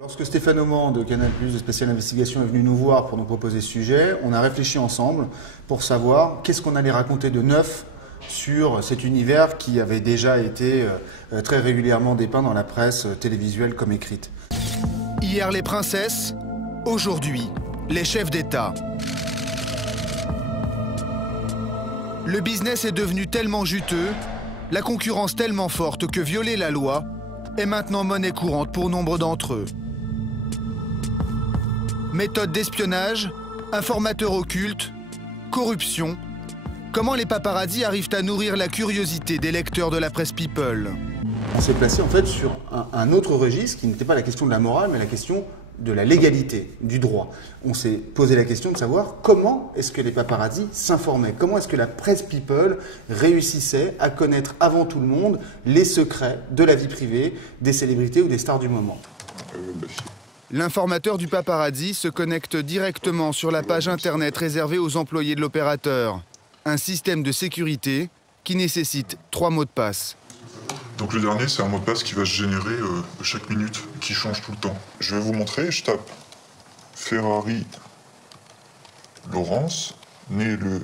Lorsque Stéphane Aumont de Canal+, de Spécial Investigation, est venu nous voir pour nous proposer ce sujet, on a réfléchi ensemble pour savoir qu'est-ce qu'on allait raconter de neuf sur cet univers qui avait déjà été très régulièrement dépeint dans la presse télévisuelle comme écrite. Hier les princesses, aujourd'hui les chefs d'État. Le business est devenu tellement juteux, la concurrence tellement forte que violer la loi est maintenant monnaie courante pour nombre d'entre eux. Méthode d'espionnage, informateurs occultes, corruption. Comment les paparazzis arrivent à nourrir la curiosité des lecteurs de la presse People? On s'est placé en fait sur un autre registre qui n'était pas la question de la morale, mais la question de la légalité, du droit. On s'est posé la question de savoir comment est-ce que les paparazzis s'informaient, comment est-ce que la presse People réussissait à connaître avant tout le monde les secrets de la vie privée des célébrités ou des stars du moment. L'informateur du paparazzi se connecte directement sur la page internet réservée aux employés de l'opérateur. Un système de sécurité qui nécessite 3 mots de passe. Donc le dernier, c'est un mot de passe qui va se générer chaque minute, qui change tout le temps. Je vais vous montrer, je tape Ferrari Laurence, né le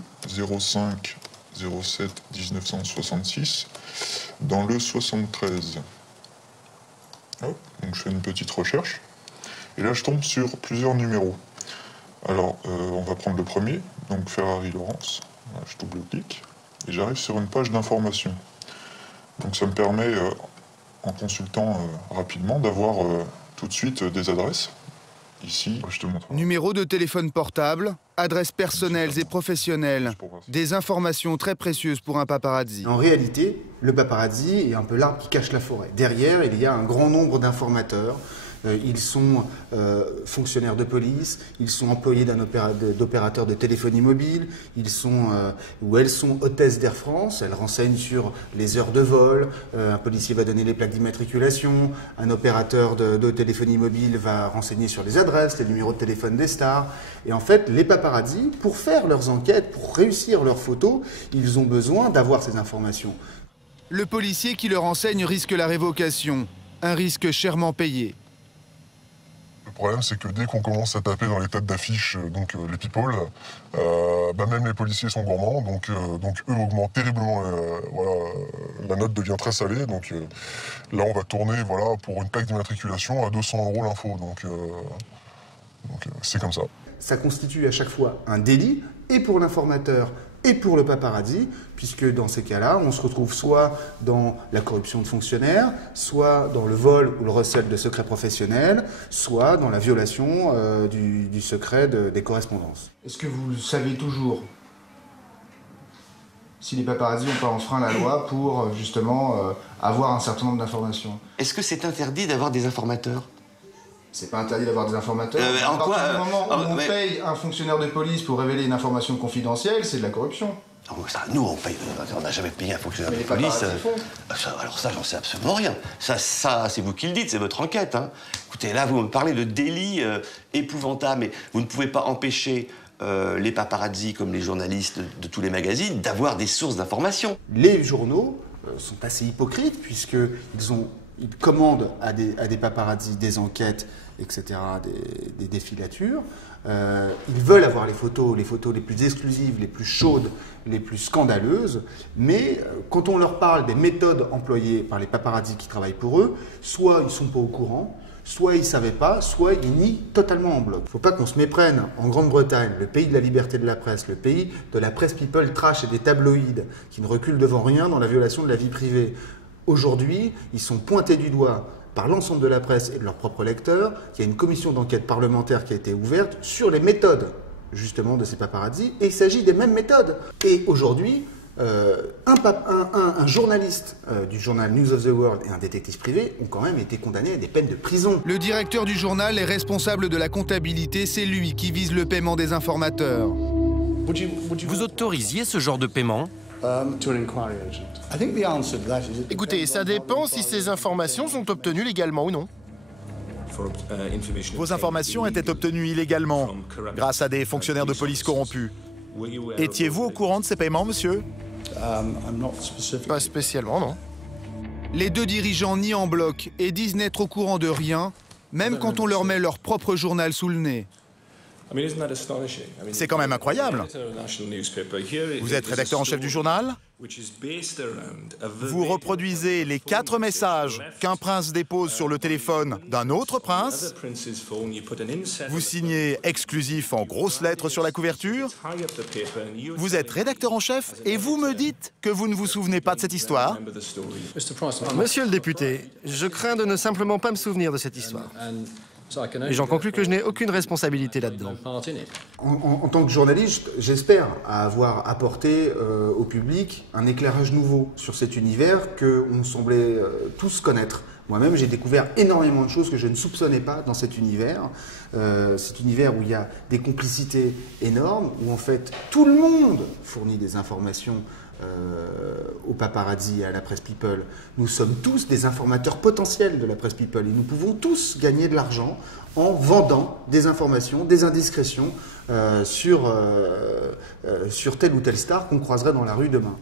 05-07-1966, dans le 73. Hop, donc je fais une petite recherche. Et là, je tombe sur plusieurs numéros. Alors, on va prendre le premier, donc Ferrari Laurence. Voilà, je double-clique et j'arrive sur une page d'information. Donc ça me permet, en consultant rapidement, d'avoir tout de suite des adresses. Ici, je te montre. Numéro de téléphone portable, adresses personnelles et professionnelles. Des informations très précieuses pour un paparazzi. En réalité, le paparazzi est un peu l'arbre qui cache la forêt. Derrière, il y a un grand nombre d'informateurs. Ils sont fonctionnaires de police, ils sont employés d'opérateurs de téléphonie mobile, ils sont, ou elles sont hôtesses d'Air France, elles renseignent sur les heures de vol, un policier va donner les plaques d'immatriculation, un opérateur de téléphonie mobile va renseigner sur les adresses, les numéros de téléphone des stars. Et en fait, les paparazzis, pour faire leurs enquêtes, pour réussir leurs photos, ils ont besoin d'avoir ces informations. Le policier qui leur enseigne risque la révocation, un risque chèrement payé. Le problème, c'est que dès qu'on commence à taper dans les têtes d'affiche, donc les people, même les policiers sont gourmands, donc eux augmentent terriblement, voilà, la note devient très salée, donc là on va tourner, voilà, pour une plaque d'immatriculation à 200 € l'info, donc c'est comme ça. Ça constitue à chaque fois un délit, et pour l'informateur, et pour le paparazzi, puisque dans ces cas-là, on se retrouve soit dans la corruption de fonctionnaires, soit dans le vol ou le recel de secrets professionnels, soit dans la violation du secret des correspondances. Est-ce que vous savez toujours si les paparazzis n'ont pas enfreint la loi pour justement avoir un certain nombre d'informations? Est-ce que c'est interdit d'avoir des informateurs? C'est pas interdit d'avoir des informateurs. En quoi, à partir du moment où on paye un fonctionnaire de police pour révéler une information confidentielle, c'est de la corruption. Nous, on paye, on n'a jamais payé un fonctionnaire de police. Alors ça, j'en sais absolument rien. Ça c'est vous qui le dites, c'est votre enquête. Hein. Écoutez, là, vous me parlez de délits épouvantables, mais vous ne pouvez pas empêcher les paparazzis, comme les journalistes de tous les magazines, d'avoir des sources d'informations. Les journaux sont assez hypocrites, puisqu'ils commandent à des paparazzis des enquêtes, etc., des défilatures. Ils veulent avoir les photos les plus exclusives, les plus chaudes, les plus scandaleuses, mais quand on leur parle des méthodes employées par les paparazzis qui travaillent pour eux, soit ils ne sont pas au courant, soit ils ne savaient pas, soit ils nient totalement en bloc. Il ne faut pas qu'on se méprenne. En Grande-Bretagne, le pays de la liberté de la presse, le pays de la presse people trash et des tabloïds qui ne reculent devant rien dans la violation de la vie privée. Aujourd'hui, ils sont pointés du doigt par l'ensemble de la presse et de leurs propres lecteurs. Il y a une commission d'enquête parlementaire qui a été ouverte sur les méthodes, justement, de ces paparazzis. Et il s'agit des mêmes méthodes. Et aujourd'hui, un journaliste du journal News of the World et un détective privé ont quand même été condamnés à des peines de prison. Le directeur du journal est responsable de la comptabilité. C'est lui qui vise le paiement des informateurs. Vous autorisiez ce genre de paiement ? Écoutez, ça dépend si ces informations sont obtenues légalement ou non. Vos informations étaient obtenues illégalement, grâce à des fonctionnaires de police corrompus. Étiez-vous au courant de ces paiements, monsieur? Pas spécialement, non. Les deux dirigeants nient en bloc et disent n'être au courant de rien, même quand on leur met leur propre journal sous le nez. C'est quand même incroyable. Vous êtes rédacteur en chef du journal. Vous reproduisez les 4 messages qu'un prince dépose sur le téléphone d'un autre prince. Vous signez exclusif en grosses lettres sur la couverture. Vous êtes rédacteur en chef et vous me dites que vous ne vous souvenez pas de cette histoire. Monsieur le député, je crains de ne simplement pas me souvenir de cette histoire. Et j'en conclus que je n'ai aucune responsabilité là-dedans. En tant que journaliste, j'espère avoir apporté au public un éclairage nouveau sur cet univers qu'on semblait tous connaître. Moi-même, j'ai découvert énormément de choses que je ne soupçonnais pas dans cet univers. Cet univers où il y a des complicités énormes, où en fait tout le monde fournit des informations au paparazzi et à la presse People. Nous sommes tous des informateurs potentiels de la presse People et nous pouvons tous gagner de l'argent en vendant des informations, des indiscrétions sur telle ou telle star qu'on croiserait dans la rue demain.